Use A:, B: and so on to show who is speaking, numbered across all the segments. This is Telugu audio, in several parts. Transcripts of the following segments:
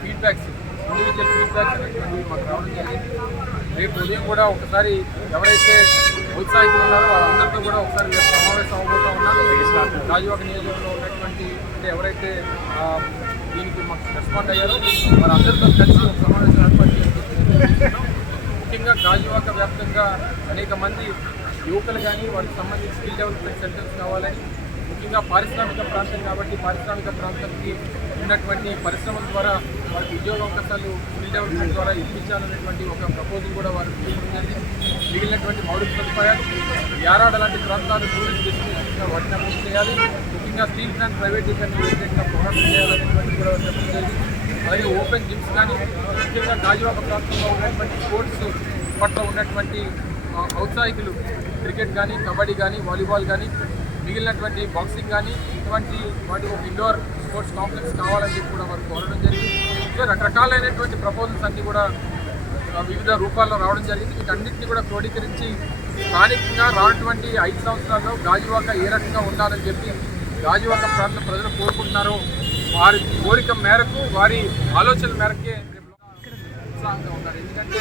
A: ఫీడ్బ్యాక్స్ ఇండివిజువల్ ఫీడ్బ్యాక్స్ అనేటువంటివి మాకు రావడం జరిగింది. రేపు ఉదయం కూడా ఒకసారి ఎవరైతే ఉత్సాహితులు ఉన్నారో వాళ్ళందరితో కూడా ఒకసారి రేపు సమావేశం అవ్వబోతా ఉన్నాను రాజీవాక నియోజకవర్గంలో ఉన్నటువంటి అంటే ఎవరైతే దీనికి మాకు రెస్పాండ్ అయ్యారో వాళ్ళందరితో కలిసి ఒక సమావేశం ఏర్పాటు ముఖ్యంగా గాజువాక వ్యాప్తంగా అనేక మంది యువకులు కానీ వాళ్ళకి సంబంధించి స్కిల్ డెవలప్మెంట్ సెంటర్స్ కావాలని ముఖ్యంగా పారిశ్రామిక ప్రాంతం కాబట్టి పారిశ్రామిక ప్రాంతానికి ఉన్నటువంటి పరిశ్రమల ద్వారా వారికి ఉద్యోగ అవకాశాలు స్కిల్ డెవలప్మెంట్ ద్వారా ఇప్పించాలనేటువంటి ఒక ప్రపోజల్ కూడా వారు తీసుకోవడం జరిగింది మిగిలినటువంటి మౌలిక సదుపాయాలు యారాడ లాంటి ప్రాంతాలు టూరిస్ట్ డెస్టినేషన్గా వాటిని అభివృద్ధి చేయాలి. ముఖ్యంగా స్టీల్ ప్లాంట్ ప్రైవేట్ వ్యతిరేకంగా పోరాటం చేయాలనేటువంటి కూడా చెప్పడం జరిగింది. అలాగే ఓపెన్ జిమ్స్ కానీ ముఖ్యంగా గాజువాక ప్రాంతంలో ఉన్నటువంటి స్పోర్ట్స్ పట్ల ఉన్నటువంటి ఔత్సాహికులు క్రికెట్ కానీ కబడ్డీ కానీ వాలీబాల్ కానీ మిగిలినటువంటి బాక్సింగ్ కానీ ఇటువంటి వాటి ఒక ఇండోర్ స్పోర్ట్స్ కాంప్లెక్స్ కావాలని చెప్పి కూడా వారు కోరడం జరిగింది. రకరకాలైనటువంటి ప్రపోజల్స్ అన్నీ కూడా వివిధ రూపాల్లో రావడం జరిగింది. వీటన్నింటినీ కూడా క్రోడీకరించి స్థానికంగా రానటువంటి ఐదు సంవత్సరాల్లో గాజువాక ఏ రకంగా ఉండాలని చెప్పి గాజువాక ప్రాంత ప్రజలు కోరుకుంటున్నారో వారి కోరిక మేరకు వారి ఆలోచన మేరకే ఉత్సాహంగా ఉన్నారు. ఎందుకంటే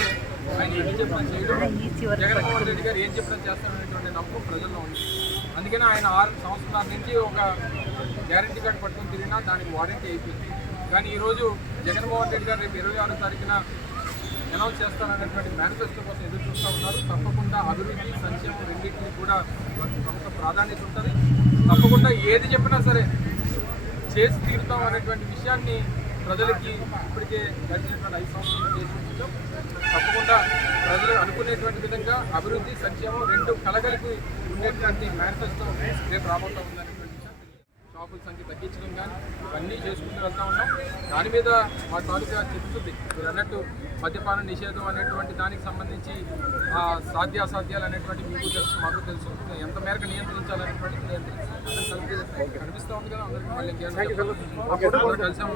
A: ఆయన ఏం చెప్పినా చేయడం. జగన్మోహన్ రెడ్డి గారు ఏం చెప్పినా చేస్తారనేటువంటి నమ్మకం ప్రజల్లో ఉంది. అందుకనే ఆయన ఆరు సంవత్సరాల నుంచి ఒక గ్యారంటీ కార్డు పట్టుకుని తిరిగినా దానికి వారంటీ అయిపోయింది. కానీ ఈరోజు జగన్మోహన్ రెడ్డి గారు రేపు ఇరవై ఆరో తారీఖున అనౌన్స్ చేస్తారనేటువంటి మేనిఫెస్టో కోసం ఎదురు చూస్తూ ఉన్నారు. తప్పకుండా అభివృద్ధి సంక్షేమం రెండింటిని కూడా ప్రముఖ ప్రాధాన్యత ఉంటుంది. తప్పకుండా ఏది చెప్పినా సరే చేసి తీరుతాం అనేటువంటి విషయాన్ని ప్రజలకి ఇప్పటికే గడిచినటువంటి ఐదు సంవత్సరాలు చేసి తప్పకుండా ప్రజలు అనుకునేటువంటి విధంగా అభివృద్ధి సంక్షేమం రెండు కలగలిపి ఉండేటువంటి మేనిఫెస్టో రేపు రాబోతా ఉందనేటువంటి షాపుల సంఖ్య తగ్గించడం కానీ ఇవన్నీ చేసుకుంటూ వెళ్తా ఉన్నాం దాని మీద మా తాలూకా చెప్తుంది మీరు అన్నట్టు మద్యపాన నిషేధం అనేటువంటి దానికి సంబంధించి ఆ సాధ్యాసాధ్యాలు అనేటువంటి మీకు తెలుసు మాకు తెలుసు ఎంత మేరకు నియంత్రించాలనేటువంటి నియంత్రించాలి కనిపిస్తూ ఉంది కదా అందరికీ మళ్ళీ కలిసాము